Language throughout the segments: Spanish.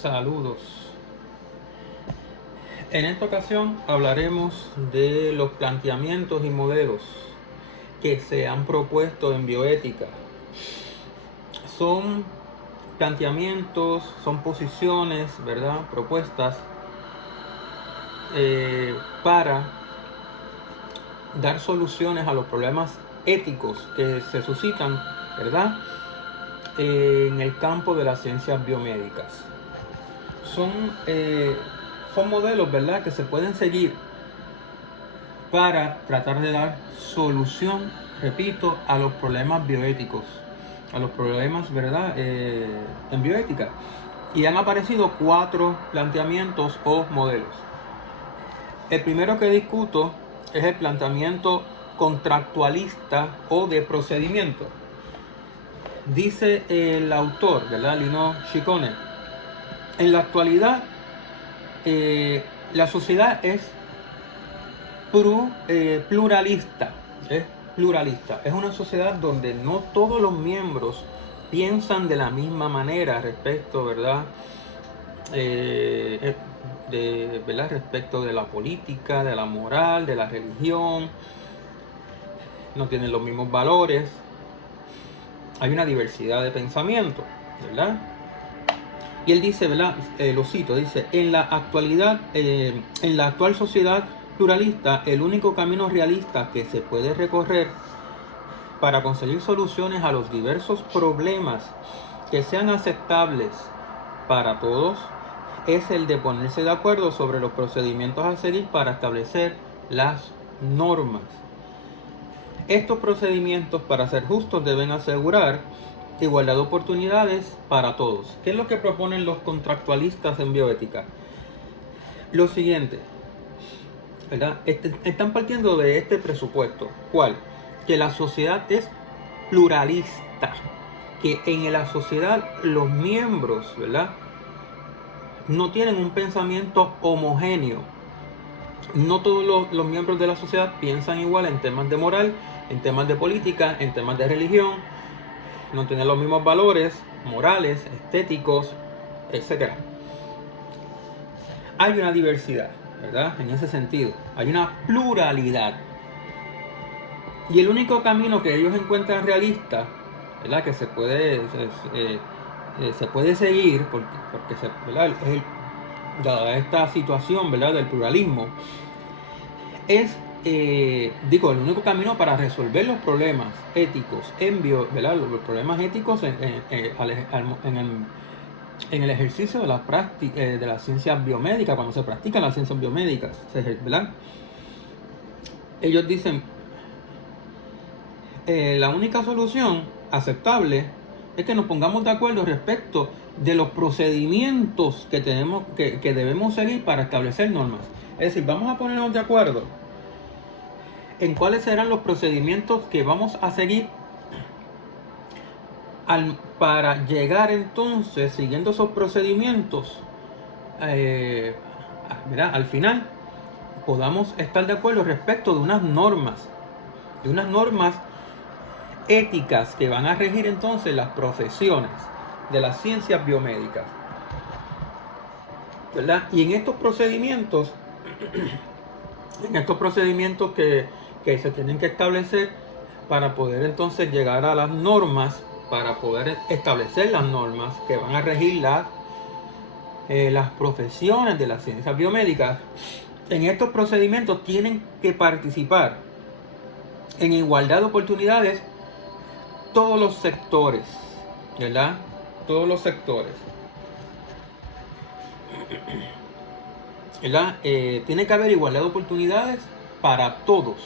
Saludos. En esta ocasión hablaremos de los planteamientos y modelos que se han propuesto en bioética. Son planteamientos, son posiciones, ¿verdad? Propuestas para dar soluciones a los problemas éticos que se suscitan, ¿verdad? En el campo de las ciencias biomédicas. Son modelos, ¿verdad?, que se pueden seguir para tratar de dar solución, repito, a los problemas bioéticos, a los problemas, ¿verdad?, en bioética. Y han aparecido 4 planteamientos o modelos. El primero que discuto es el planteamiento contractualista o de procedimiento. Dice el autor, ¿verdad?, Lino Ciccone: en la actualidad, la sociedad es pluralista. Es una sociedad donde no todos los miembros piensan de la misma manera respecto, ¿verdad?, respecto de la política, de la moral, de la religión. No tienen los mismos valores. Hay una diversidad de pensamiento, ¿verdad? Y él dice, ¿verdad? Lo cito, dice: en la actualidad, en la actual sociedad pluralista, el único camino realista que se puede recorrer para conseguir soluciones a los diversos problemas que sean aceptables para todos es el de ponerse de acuerdo sobre los procedimientos a seguir para establecer las normas. Estos procedimientos, para ser justos, deben asegurar igualdad de oportunidades para todos. ¿Qué es lo que proponen los contractualistas en bioética? Lo siguiente, ¿verdad? Están partiendo de este presupuesto. ¿Cuál? Que la sociedad es pluralista, que en la sociedad los miembros, ¿verdad?, no tienen un pensamiento homogéneo. No todos los miembros de la sociedad piensan igual en temas de moral, en temas de política, en temas de religión. No tienen los mismos valores morales, estéticos, etc. Hay una diversidad, ¿verdad? En ese sentido, hay una pluralidad. Y el único camino que ellos encuentran realista, ¿verdad?, que se puede seguir, porque ¿verdad?, dada esta situación, ¿verdad?, del pluralismo, es, el único camino para resolver los problemas éticos ¿verdad?, los problemas éticos en el ejercicio de la práctica de las ciencias biomédicas, cuando se practican las ciencias biomédicas, ¿verdad? Ellos dicen, la única solución aceptable es que nos pongamos de acuerdo respecto de los procedimientos que debemos seguir para establecer normas. Es decir, vamos a ponernos de acuerdo en cuáles serán los procedimientos que vamos a seguir para llegar entonces, siguiendo esos procedimientos, al final podamos estar de acuerdo respecto de unas normas éticas que van a regir entonces las profesiones de las ciencias biomédicas, ¿verdad? Y en estos procedimientos que se tienen que establecer para poder entonces llegar a las normas, para poder establecer las normas que van a regir las profesiones de las ciencias biomédicas, en estos procedimientos tienen que participar en igualdad de oportunidades todos los sectores, ¿verdad? Todos los sectores, ¿verdad? Tiene que haber igualdad de oportunidades para todos,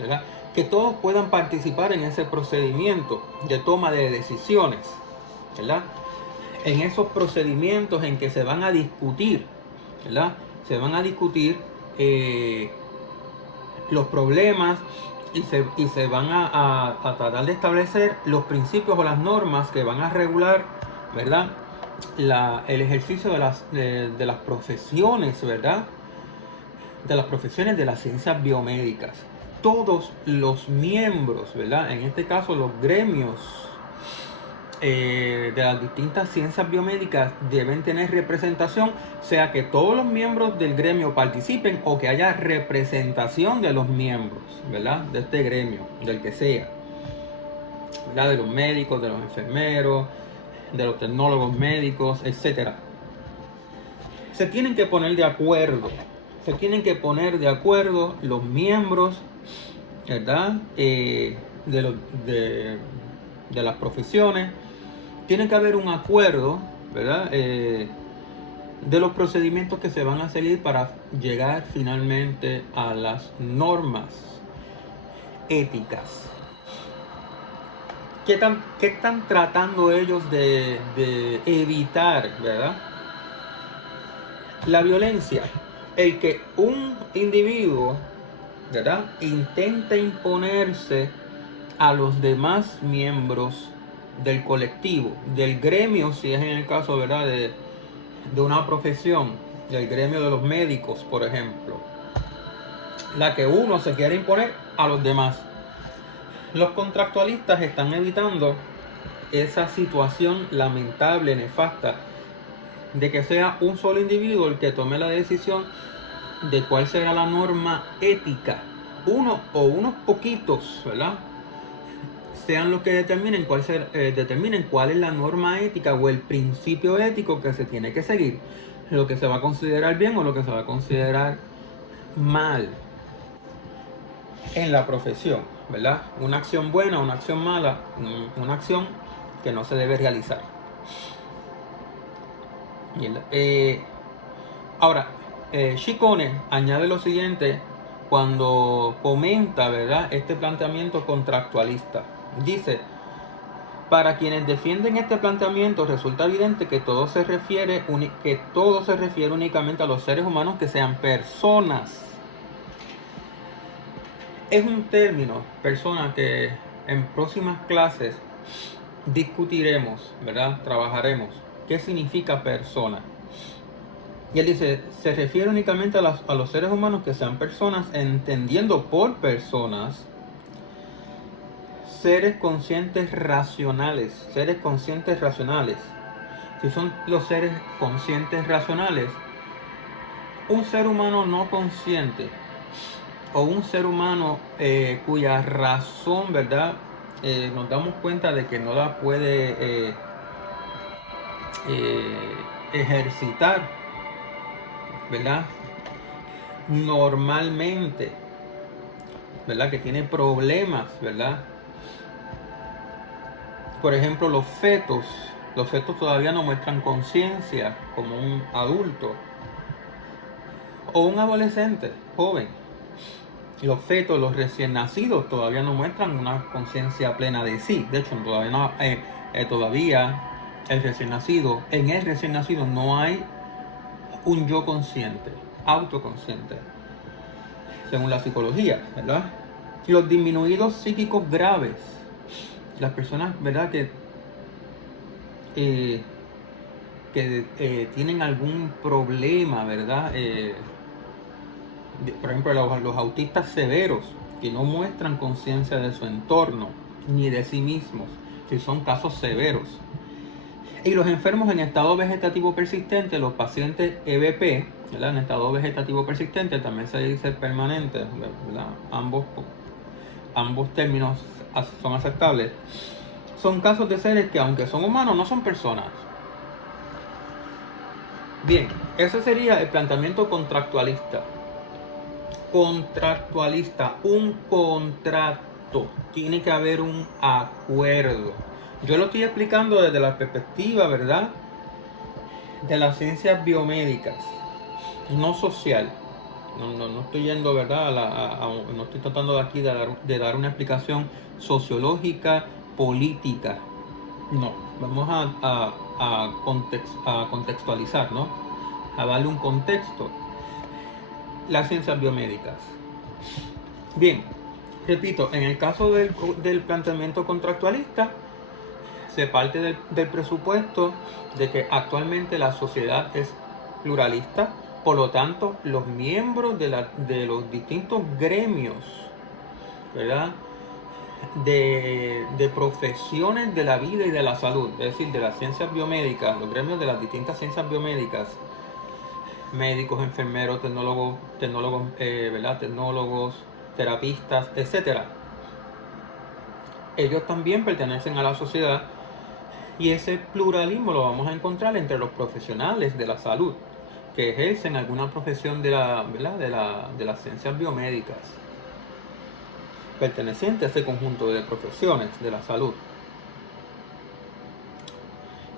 ¿verdad? Que todos puedan participar en ese procedimiento de toma de decisiones, ¿verdad? En esos procedimientos en que se van a discutir, ¿verdad? Se van a discutir los problemas y se van a tratar de establecer los principios o las normas que van a regular, ¿verdad?, el ejercicio de las profesiones, ¿verdad?, de las profesiones de las ciencias biomédicas. Todos los miembros, ¿verdad?, en este caso los gremios de las distintas ciencias biomédicas deben tener representación, sea que todos los miembros del gremio participen o que haya representación de los miembros, ¿verdad? De este gremio, del que sea, ¿verdad? De los médicos, de los enfermeros, de los tecnólogos médicos, etc. Se tienen que poner de acuerdo, los miembros, ¿verdad? De las profesiones. Tiene que haber un acuerdo, ¿verdad? De los procedimientos que se van a seguir para llegar finalmente a las normas éticas. ¿Qué están tratando ellos de evitar, ¿verdad? La violencia. El que un individuo, ¿verdad?, intenta imponerse a los demás miembros del colectivo, del gremio, si es en el caso, ¿verdad?, de una profesión, del gremio de los médicos, por ejemplo, la que uno se quiere imponer a los demás. Los contractualistas están evitando esa situación lamentable, nefasta, de que sea un solo individuo el que tome la decisión de cuál será la norma ética. Uno o unos poquitos, ¿verdad?, sean los que determinen cuál es la norma ética o el principio ético que se tiene que seguir, lo que se va a considerar bien o lo que se va a considerar mal en la profesión, ¿verdad? Una acción buena, una acción mala, una acción que no se debe realizar. Ahora, Ciccone añade lo siguiente cuando comenta, ¿verdad?, este planteamiento contractualista. Dice: para quienes defienden este planteamiento resulta evidente que todo se refiere únicamente a los seres humanos que sean personas. Es un término, persona, que en próximas clases discutiremos, ¿verdad? Trabajaremos. ¿Qué significa persona? Y él dice, se refiere únicamente a los seres humanos que sean personas, entendiendo por personas seres conscientes racionales. Si son los seres conscientes racionales, un ser humano no consciente o un ser humano cuya razón, ¿verdad?, nos damos cuenta de que no la puede ejercitar, ¿verdad?, normalmente, ¿verdad?, que tiene problemas, ¿verdad? Por ejemplo, los fetos todavía no muestran conciencia como un adulto o un adolescente joven. Los fetos, los recién nacidos, todavía no muestran una conciencia plena de sí. De hecho, todavía en el recién nacido no hay un yo consciente, autoconsciente, según la psicología, ¿verdad? Y los disminuidos psíquicos graves, las personas, ¿verdad?, que tienen algún problema, ¿verdad? Por ejemplo, los autistas severos, que no muestran conciencia de su entorno ni de sí mismos, que son casos severos. Y los enfermos en estado vegetativo persistente, los pacientes EVP, ¿verdad?, en estado vegetativo persistente, también se dice permanente, ¿verdad? Ambos términos son aceptables. Son casos de seres que, aunque son humanos, no son personas. Bien, ese sería el planteamiento contractualista. Un contrato. Tiene que haber un acuerdo. Yo lo estoy explicando desde la perspectiva, ¿verdad?, de las ciencias biomédicas, no social. No estoy yendo, ¿verdad?, no estoy tratando de aquí de dar una explicación sociológica, política. No, vamos a contextualizar, ¿no?, a darle un contexto. Las ciencias biomédicas. Bien, repito, en el caso del planteamiento contractualista, se parte del presupuesto de que actualmente la sociedad es pluralista, por lo tanto, los miembros de los distintos gremios, ¿verdad?, de profesiones de la vida y de la salud, es decir, de las ciencias biomédicas, los gremios de las distintas ciencias biomédicas, médicos, enfermeros, ¿verdad? Tecnólogos, terapistas, etcétera. Ellos también pertenecen a la sociedad y ese pluralismo lo vamos a encontrar entre los profesionales de la salud que ejercen alguna profesión ¿verdad? de las ciencias biomédicas, perteneciente a ese conjunto de profesiones de la salud.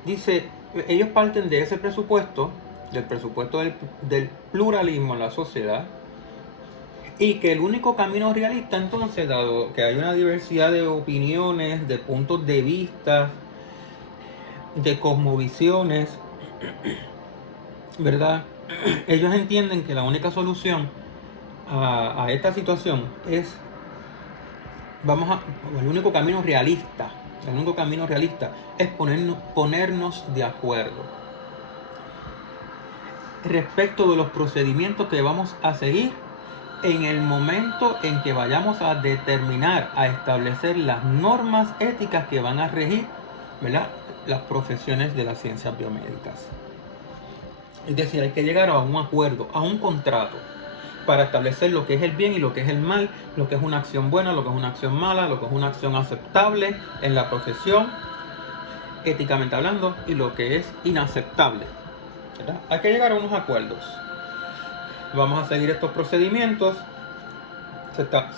Dice, ellos parten de ese presupuesto, del presupuesto del pluralismo en la sociedad, y que el único camino realista entonces, dado que hay una diversidad de opiniones, de puntos de vista, de cosmovisiones, ¿verdad? Ellos entienden que la única solución a esta situación es, el único camino realista es ponernos de acuerdo respecto de los procedimientos que vamos a seguir en el momento en que vayamos a determinar, a establecer las normas éticas que van a regir, ¿verdad?, las profesiones de las ciencias biomédicas. Es decir, hay que llegar a un acuerdo, a un contrato, para establecer lo que es el bien y lo que es el mal, lo que es una acción buena, lo que es una acción mala, lo que es una acción aceptable en la profesión, éticamente hablando, y lo que es inaceptable, ¿verdad? Hay que llegar a unos acuerdos. Vamos a seguir estos procedimientos,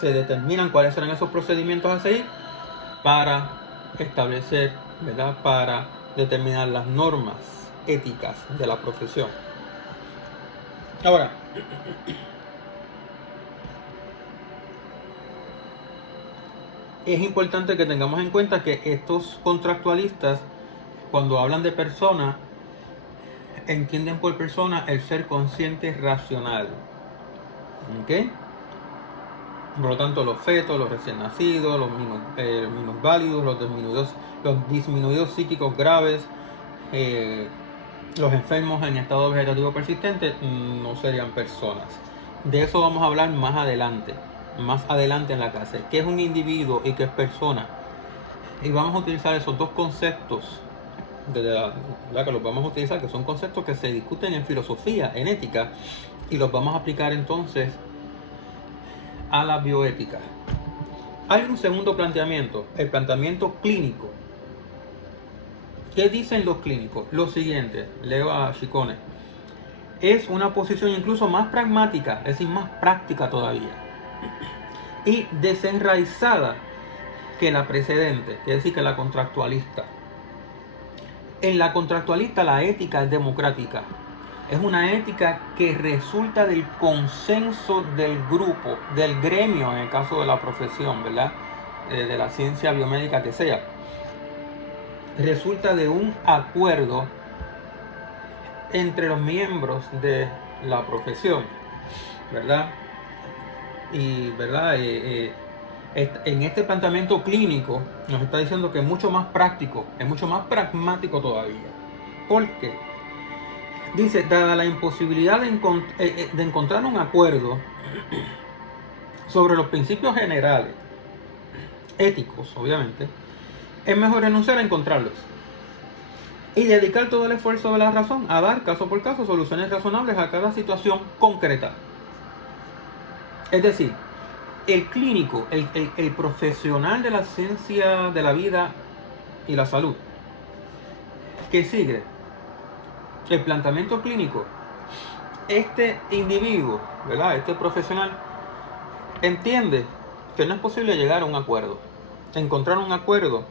se determinan cuáles serán esos procedimientos a seguir para establecer, ¿verdad?, para determinar las normas éticas de la profesión. Ahora, es importante que tengamos en cuenta que estos contractualistas, cuando hablan de persona, entienden por persona el ser consciente racional. ¿Ok? Por lo tanto, los fetos, los recién nacidos, los minusválidos, los disminuidos psíquicos graves, los enfermos en estado vegetativo persistente, no serían personas. De eso vamos a hablar más adelante en la clase. ¿Qué es un individuo y qué es persona? Y vamos a utilizar esos dos conceptos, que los vamos a utilizar, que son conceptos que se discuten en filosofía, en ética, y los vamos a aplicar entonces a la bioética. Hay un segundo planteamiento, el planteamiento clínico. ¿Qué dicen los clínicos? Lo siguiente, leo a Ciccone. Es una posición incluso más pragmática, es decir, más práctica todavía, y desenraizada que la precedente, es decir, que la contractualista. En la contractualista la ética es democrática. Es una ética que resulta del consenso del grupo, del gremio, en el caso de la profesión, ¿verdad?, de la ciencia biomédica que sea. Resulta de un acuerdo entre los miembros de la profesión, ¿verdad? Y, ¿verdad?, en este planteamiento clínico nos está diciendo que es mucho más práctico, es mucho más pragmático todavía. ¿Por qué? Dice, dada la imposibilidad de encontrar un acuerdo sobre los principios generales, éticos, obviamente, es mejor renunciar a encontrarlos y dedicar todo el esfuerzo de la razón a dar caso por caso soluciones razonables a cada situación concreta. Es decir, el clínico, el profesional de la ciencia de la vida y la salud, que sigue el planteamiento clínico, este individuo, ¿verdad?, este profesional, entiende que no es posible llegar a un acuerdo, encontrar un acuerdo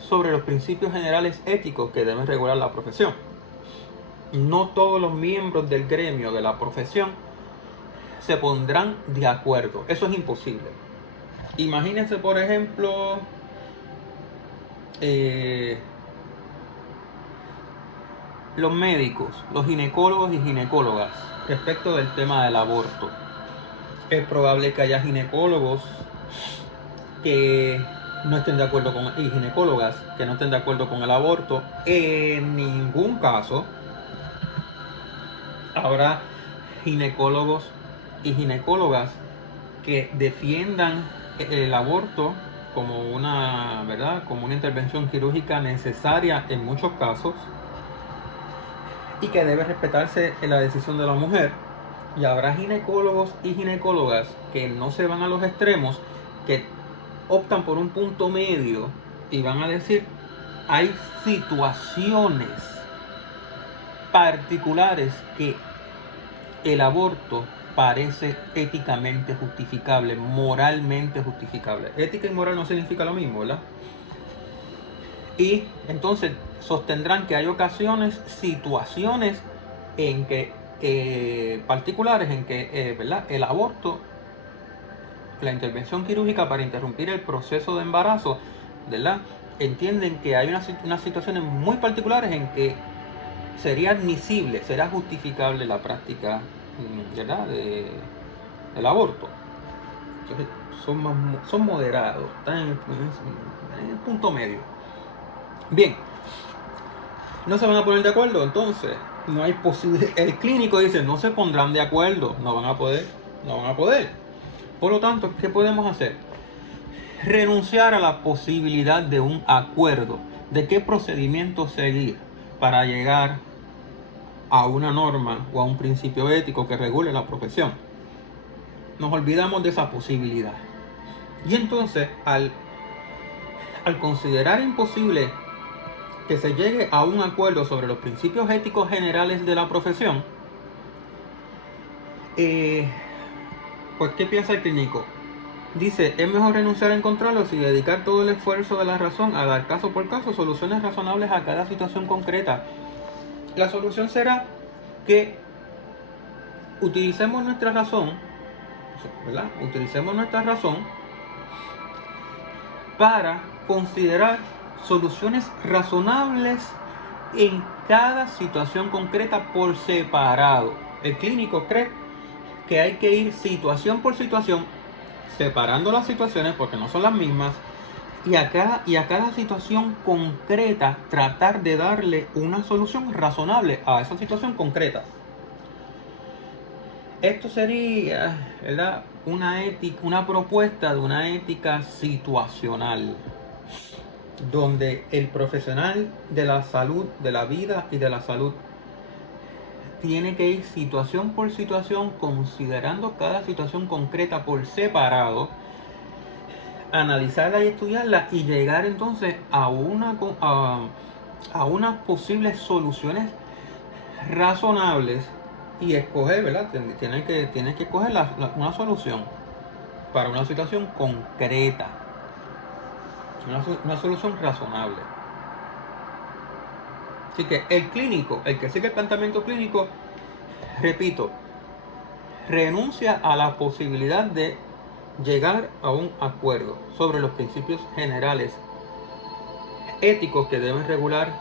sobre los principios generales éticos que deben regular la profesión. No todos los miembros del gremio de la profesión se pondrán de acuerdo. Eso es imposible. Imagínense, por ejemplo, los médicos, los ginecólogos y ginecólogas respecto del tema del aborto. Es probable que haya ginecólogos que no estén de acuerdo y ginecólogas que no estén de acuerdo con el aborto. En ningún caso habrá ginecólogos y ginecólogas que defiendan el aborto como una, ¿verdad? Como una intervención quirúrgica necesaria en muchos casos y que debe respetarse en la decisión de la mujer. Y habrá ginecólogos y ginecólogas que no se van a los extremos, que optan por un punto medio y van a decir, hay situaciones particulares que el aborto parece éticamente justificable, moralmente justificable. Ética y moral no significa lo mismo, ¿verdad? Y entonces sostendrán que hay ocasiones, situaciones en que particulares en que ¿verdad? El aborto, la intervención quirúrgica para interrumpir el proceso de embarazo, ¿verdad? Entienden que hay unas situaciones muy particulares en que sería admisible, será justificable la práctica, ¿verdad? Del aborto. Entonces son moderados, están en el punto medio. Bien, no se van a poner de acuerdo, entonces no hay posibilidad. El clínico dice, no se pondrán de acuerdo, no van a poder. Por lo tanto, ¿qué podemos hacer? Renunciar a la posibilidad de un acuerdo, de qué procedimiento seguir para llegar a una norma o a un principio ético que regule la profesión. Nos olvidamos de esa posibilidad. Y entonces, al considerar imposible que se llegue a un acuerdo sobre los principios éticos generales de la profesión, pues ¿qué piensa el clínico? Dice, es mejor renunciar a encontrarlos y dedicar todo el esfuerzo de la razón a dar caso por caso soluciones razonables a cada situación concreta. La solución será que utilicemos nuestra razón, ¿verdad? Utilicemos nuestra razón para considerar soluciones razonables en cada situación concreta por separado. El clínico cree que hay que ir situación por situación, separando las situaciones porque no son las mismas, y a cada situación concreta tratar de darle una solución razonable a esa situación concreta. Esto sería, ¿verdad? Una propuesta de una ética situacional, donde el profesional de la salud, de la vida y de la salud, tiene que ir situación por situación, considerando cada situación concreta por separado, analizarla y estudiarla y llegar entonces a unas posibles soluciones razonables y escoger, ¿verdad? Tienes que escoger una solución para una situación concreta, una solución razonable. Así que el clínico, el que sigue el planteamiento clínico, repito, renuncia a la posibilidad de llegar a un acuerdo sobre los principios generales éticos que deben regular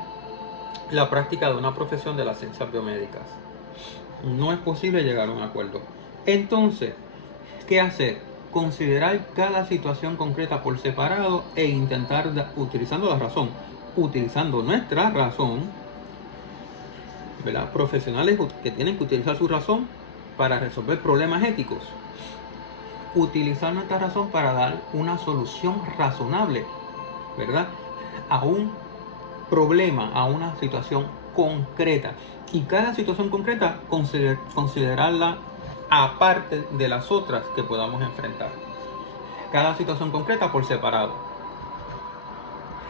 la práctica de una profesión de las ciencias biomédicas. No es posible llegar a un acuerdo. Entonces, ¿qué hacer? Considerar cada situación concreta por separado e intentar, utilizando la razón, utilizando nuestra razón, ¿verdad? Profesionales que tienen que utilizar su razón para resolver problemas éticos. Utilizar nuestra razón para dar una solución razonable, ¿verdad? A un problema, a una situación concreta. Y cada situación concreta considerarla aparte de las otras que podamos enfrentar. Cada situación concreta por separado.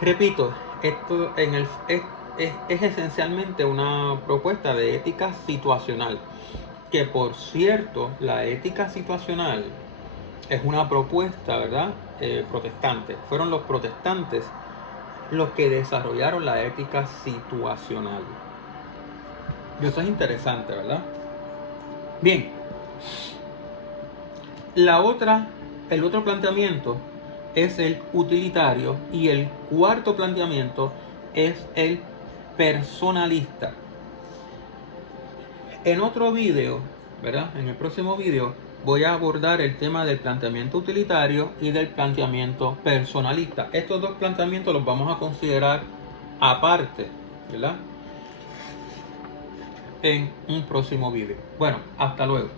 Repito, esto es esencialmente una propuesta de ética situacional. Que por cierto, la ética situacional es una propuesta, ¿verdad? Protestante. Fueron los protestantes los que desarrollaron la ética situacional. Y eso es interesante, ¿verdad? Bien. El otro planteamiento es el utilitario y el cuarto planteamiento es el personalista. En otro video, ¿verdad? En el próximo video voy a abordar el tema del planteamiento utilitario y del planteamiento personalista. Estos dos planteamientos los vamos a considerar aparte, ¿verdad? En un próximo video. Bueno, hasta luego.